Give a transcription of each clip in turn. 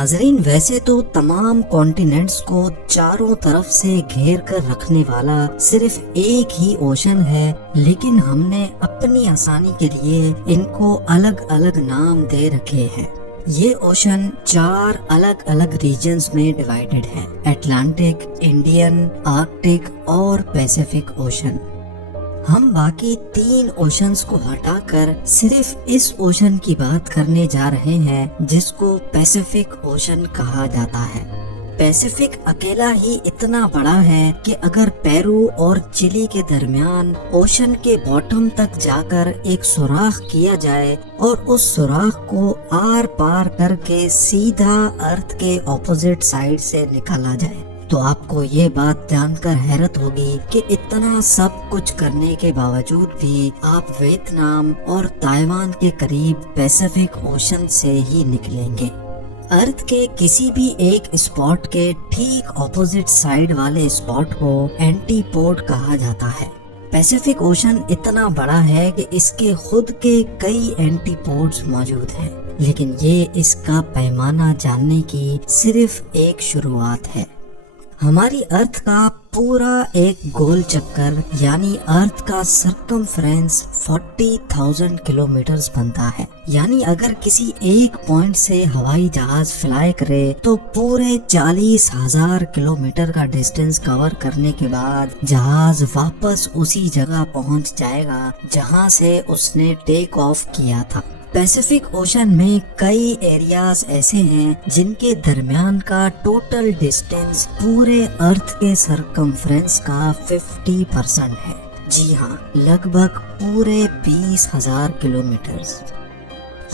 ناظرین، ویسے تو تمام کانٹیننٹس کو چاروں طرف سے گھیر کر رکھنے والا صرف ایک ہی اوشن ہے، لیکن ہم نے اپنی آسانی کے لیے ان کو الگ الگ نام دے رکھے ہیں۔ یہ اوشن 4 الگ الگ ریجنز میں ڈیوائیڈڈ ہے: اٹلانٹک، انڈین، آرکٹک اور پیسیفک اوشن۔ ہم باقی 3 اوشنز کو ہٹا کر صرف اس اوشن کی بات کرنے جا رہے ہیں جس کو پیسیفک اوشن کہا جاتا ہے۔ پیسیفک اکیلا ہی اتنا بڑا ہے کہ اگر پیرو اور چلی کے درمیان اوشن کے باٹم تک جا کر ایک سوراخ کیا جائے اور اس سوراخ کو آر پار کر کے سیدھا ارتھ کے اپوزٹ سائیڈ سے نکالا جائے تو آپ کو یہ بات جان کر حیرت ہوگی کہ اتنا سب کچھ کرنے کے باوجود بھی آپ ویتنام اور تائیوان کے قریب پیسیفک اوشن سے ہی نکلیں گے۔ ارتھ کے کسی بھی ایک اسپاٹ کے ٹھیک اپوزٹ سائیڈ والے اسپاٹ کو اینٹی پوڈ کہا جاتا ہے۔ پیسیفک اوشن اتنا بڑا ہے کہ اس کے خود کے کئی اینٹی پوڈز موجود ہیں، لیکن یہ اس کا پیمانہ جاننے کی صرف ایک شروعات ہے۔ ہماری ارتھ کا پورا ایک گول چکر یعنی ارتھ کا سرکمفرنس 40,000 کلومیٹرز بنتا ہے، یعنی اگر کسی ایک پوائنٹ سے ہوائی جہاز فلائی کرے تو پورے 40,000 کلومیٹر کا ڈسٹینس کور کرنے کے بعد جہاز واپس اسی جگہ پہنچ جائے گا جہاں سے اس نے ٹیک آف کیا تھا۔ پیسیفک اوشن میں کئی ایریاز ایسے ہیں جن کے درمیان کا ٹوٹل ڈسٹینس پورے ارتھ کے سرکمفرنس کا 50% ہے۔ جی ہاں، لگ بھگ پورے 20,000 کلومیٹرز۔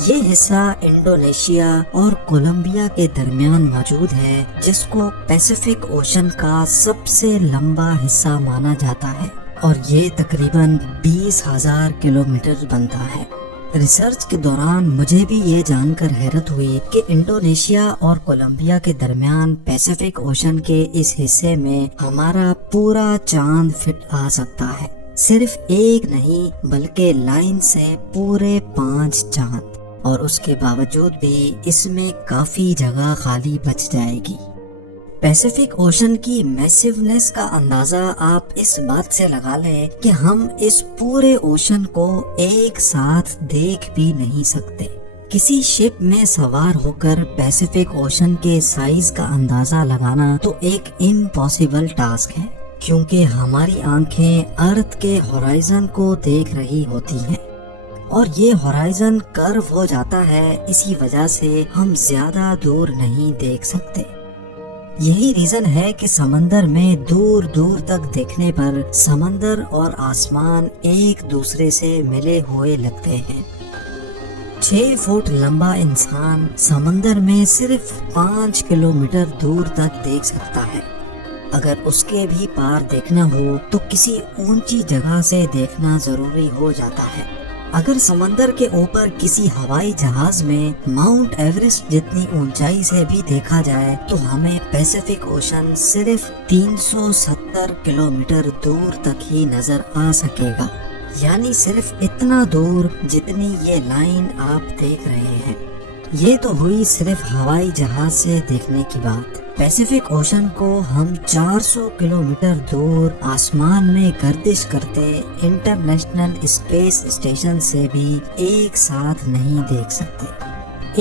یہ حصہ انڈونیشیا اور کولمبیا کے درمیان موجود ہے، جس کو پیسیفک اوشن کا سب سے لمبا حصہ مانا جاتا ہے، اور یہ تقریباً 20,000 کلومیٹر بنتا ہے۔ ریسرچ کے دوران مجھے بھی یہ جان کر حیرت ہوئی کہ انڈونیشیا اور کولمبیا کے درمیان پیسیفک اوشن کے اس حصے میں ہمارا پورا چاند فٹ آ سکتا ہے۔ صرف ایک نہیں بلکہ لائن سے پورے 5 چاند، اور اس کے باوجود بھی اس میں کافی جگہ خالی بچ جائے گی۔ پیسیفک اوشن کی میسیونیس کا اندازہ آپ اس بات سے لگا لیں کہ ہم اس پورے اوشن کو ایک ساتھ دیکھ بھی نہیں سکتے۔ کسی شپ میں سوار ہو کر پیسیفک اوشن کے سائز کا اندازہ لگانا تو ایک امپاسبل ٹاسک ہے، کیونکہ ہماری آنکھیں ارتھ کے ہورائزن کو دیکھ رہی ہوتی ہیں، اور یہ ہورائزن کرو ہو جاتا ہے، اسی وجہ سے ہم زیادہ دور نہیں دیکھ سکتے۔ یہی ریزن ہے کہ سمندر میں دور دور تک دیکھنے پر سمندر اور آسمان ایک دوسرے سے ملے ہوئے لگتے ہیں۔ 6 فٹ لمبا انسان سمندر میں صرف 5 کلومیٹر دور تک دیکھ سکتا ہے۔ اگر اس کے بھی پار دیکھنا ہو تو کسی اونچی جگہ سے دیکھنا ضروری ہو جاتا ہے۔ اگر سمندر کے اوپر کسی ہوائی جہاز میں ماؤنٹ ایوریسٹ جتنی اونچائی سے بھی دیکھا جائے تو ہمیں پیسیفک اوشن صرف 370 کلومیٹر دور تک ہی نظر آ سکے گا، یعنی صرف اتنا دور جتنی یہ لائن آپ دیکھ رہے ہیں۔ یہ تو ہوئی صرف ہوائی جہاز سے دیکھنے کی بات۔ پیسیفک اوشن کو ہم 400 کلومیٹر دور آسمان میں گردش کرتے انٹرنیشنل اسپیس اسٹیشن سے بھی ایک ساتھ نہیں دیکھ سکتے۔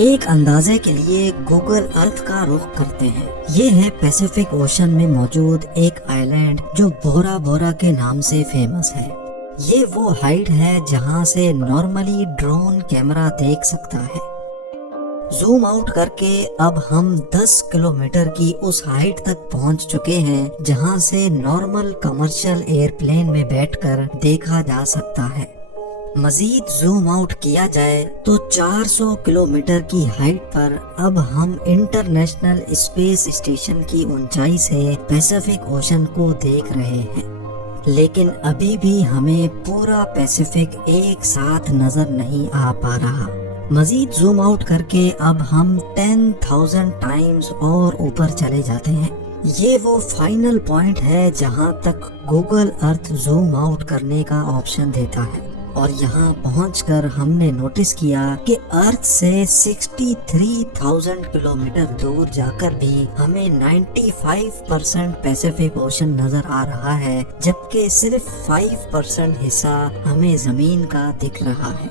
ایک اندازے کے لیے گوگل ارتھ کا رخ کرتے ہیں۔ یہ ہے پیسیفک اوشن میں موجود ایک آئی لینڈ جو بورا بورا کے نام سے فیمس ہے۔ یہ وہ ہائٹ ہے جہاں سے نارملی ڈرون کیمرہ دیکھ سکتا ہے۔ زوم آؤٹ کر کے اب ہم 10 کلومیٹر کی اس ہائٹ تک پہنچ چکے ہیں جہاں سے نارمل کمرشل ایئر پلین میں بیٹھ کر دیکھا جا سکتا ہے۔ مزید زوم آؤٹ کیا جائے تو 400 کلومیٹر کی ہائٹ پر اب ہم انٹرنیشنل اسپیس اسٹیشن کی اونچائی سے پیسیفک اوشن کو دیکھ رہے ہیں، لیکن ابھی بھی ہمیں پورا پیسیفک ایک ساتھ نظر نہیں آ پا رہا۔ مزید زوم آؤٹ کر کے اب ہم 10,000 ٹائمز اور اوپر چلے جاتے ہیں۔ یہ وہ فائنل پوائنٹ ہے جہاں تک گوگل ارتھ زوم آؤٹ کرنے کا آپشن دیتا ہے، اور یہاں پہنچ کر ہم نے نوٹس کیا کہ ارتھ سے 63,000 کلومیٹر دور جا کر بھی ہمیں 95% پیسیفک اوشن نظر آ رہا ہے، جبکہ صرف 5% حصہ ہمیں زمین کا دکھ رہا ہے۔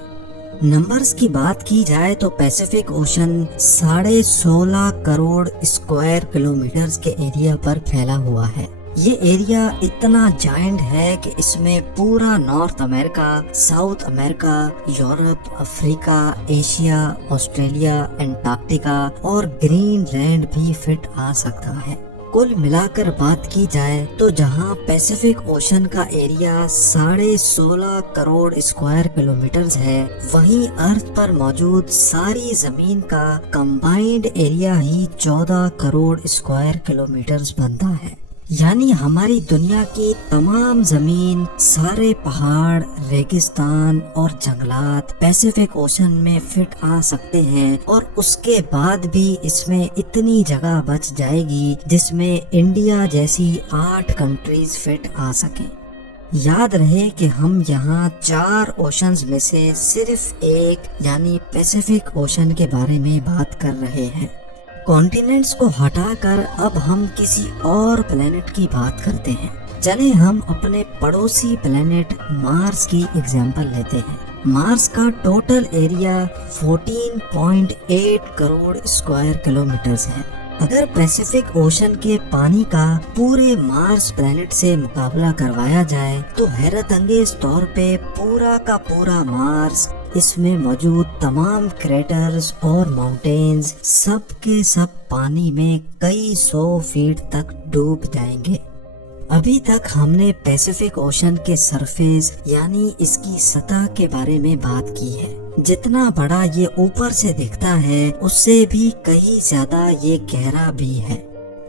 نمبرز کی بات کی جائے تو Pacific ocean 16.5 crore square kilometres کے ایریا پر پھیلا ہوا ہے۔ یہ ایریا اتنا جائنٹ ہے کہ اس میں پورا نارتھ امریکہ، ساؤتھ امریکہ، یورپ، افریقہ، ایشیا، آسٹریلیا، انٹارکٹیکا اور گرین لینڈ بھی فٹ آ سکتا ہے۔ کل ملا کر بات کی جائے تو جہاں پیسیفک اوشن کا ایریا 16.5 کروڑ اسکوائر کلومیٹرز ہے، وہیں ارتھ پر موجود ساری زمین کا کمبائنڈ ایریا ہی 14 کروڑ اسکوائر کلومیٹرز بنتا ہے۔ یعنی ہماری دنیا کی تمام زمین، سارے پہاڑ، ریگستان اور جنگلات پیسیفک اوشن میں فٹ آ سکتے ہیں، اور اس کے بعد بھی اس میں اتنی جگہ بچ جائے گی جس میں انڈیا جیسی 8 کنٹریز فٹ آ سکیں۔ یاد رہے کہ ہم یہاں 4 اوشنز میں سے صرف ایک یعنی پیسیفک اوشن کے بارے میں بات کر رہے ہیں۔ کانٹیننٹس کو ہٹا کر اب ہم کسی اور پلینٹ کی بات کرتے ہیں۔ چلیں ہم اپنے پڑوسی پلینٹ مارس کی اگزامپل لیتے ہیں۔ مارس کا total area 14.8 crore square kilometres ہے۔ اگر پیسیفک اوشن کے پانی کا پورے مارس پلینٹ سے مقابلہ کروایا جائے تو حیرت انگیز طور پہ پورا کا پورا مارس، اس میں موجود تمام کریٹرز اور ماؤنٹینز سب کے سب پانی میں کئی 100 فیٹ تک ڈوب جائیں گے۔ ابھی تک ہم نے پیسیفک اوشن کے سرفیس یعنی اس کی سطح کے بارے میں بات کی ہے۔ جتنا بڑا یہ اوپر سے دکھتا ہے اس سے بھی کئی زیادہ یہ گہرا بھی ہے۔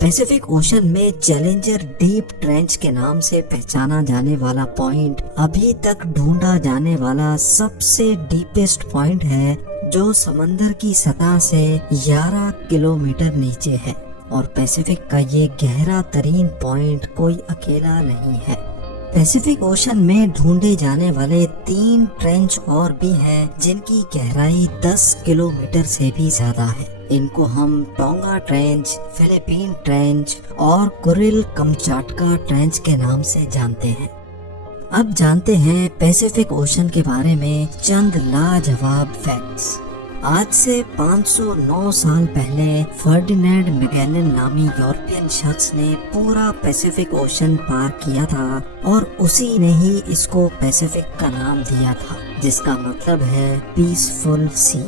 پیسیفک اوشن میں چیلنجر ڈیپ ٹرینچ کے نام سے پہچانا جانے والا پوائنٹ ابھی تک ڈھونڈا جانے والا سب سے ڈیپسٹ پوائنٹ ہے، جو سمندر کی سطح سے 11 کلومیٹر نیچے ہے، اور پیسیفک کا یہ گہرا ترین پوائنٹ کوئی اکیلا نہیں ہے۔ پیسیفک اوشن میں ڈھونڈے جانے والے 3 ٹرینچ اور بھی ہیں جن کی گہرائی 10 کلومیٹر سے بھی زیادہ ہے۔ ان کو ہم ٹونگا ٹرینچ، فلپین ٹرینچ اور کورل کمچاٹکا ٹرینچ کے نام سے جانتے ہیں۔ اب جانتے ہیں پیسیفک اوشن کے بارے میں چند لاجواب فیکٹس۔ آج سے 509 سال پہلے فرڈینینڈ میگیلن نامی یورپین شخص نے پورا پیسیفک اوشن پار کیا تھا، اور اسی نے ہی اس کو پیسیفک کا نام دیا تھا، جس کا مطلب ہے پیسفل سی۔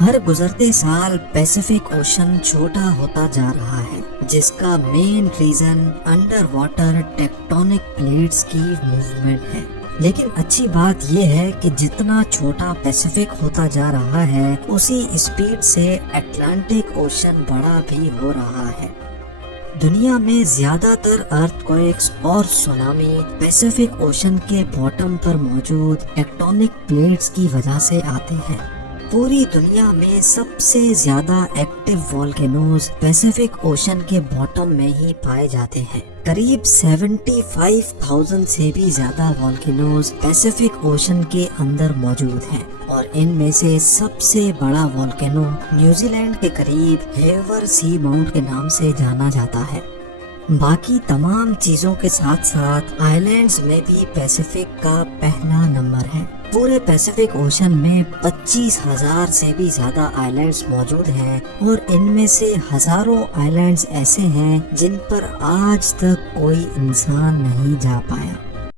ہر گزرتے سال پیسیفک اوشن چھوٹا ہوتا جا رہا ہے، جس کا main reason under water tectonic plates کی موومنٹ ہے۔ لیکن اچھی بات یہ ہے کہ جتنا چھوٹا پیسیفک ہوتا جا رہا ہے، اسی اسپیڈ سے اٹلانٹک اوشن بڑا بھی ہو رہا ہے۔ دنیا میں زیادہ تر ارتھ کویکس اور سونامی پیسیفک اوشن کے باٹم پر موجود ٹیکٹونک پلیٹس کی وجہ سے آتے ہیں۔ پوری دنیا میں سب سے زیادہ ایکٹیو والکینوز پیسیفک اوشن کے باٹم میں ہی پائے جاتے ہیں۔ قریب 75,000 سے بھی زیادہ والکینوز پیسیفک اوشن کے اندر موجود ہیں، اور ان میں سے سب سے بڑا والکینو نیوزی لینڈ کے قریب ہیور سی ماؤنٹ کے نام سے جانا جاتا ہے۔ باقی تمام چیزوں کے ساتھ ساتھ آئی لینڈز میں بھی پیسیفک کا پہلا نمبر ہے۔ پورے پیسیفک اوشن میں 25,000 سے بھی زیادہ آئی لینڈز موجود ہیں، اور ان میں سے ہزاروں آئی لینڈز ایسے ہیں جن پر آج تک کوئی انسان نہیں جا پایا۔